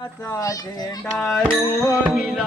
आता झेंडा रोविला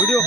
વિડિયો.